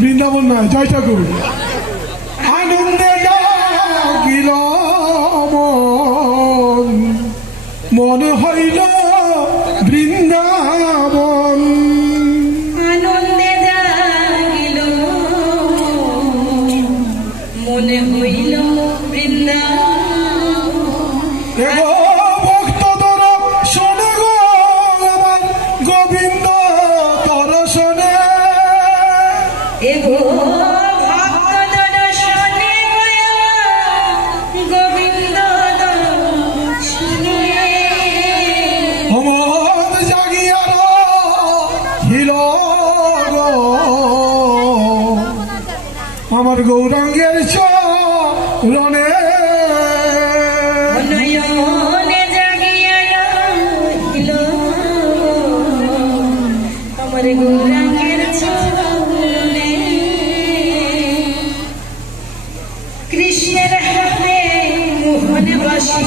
বৃন্দাবন নয়, জয় ঠাকুর। আনন্দে জাগিল মন, মনে হইল বৃন্দাবন। আনন্দে জাগিল মনে হইল বৃন্দাবন। ভক্ত তোর শোনে গো আমার গোবিন্দ তোর শোনে। এগো ভক্ত দর্শনে গোবিন্দ দর্শনে। মন জাগিয়া হিল গো আমার গৌরাঙ্গের চরণে। নয়নে জাগিয়া হিল আমার গৌরাঙ্গের চরণে। কৃষ্ণের হাতে মোহন বাসী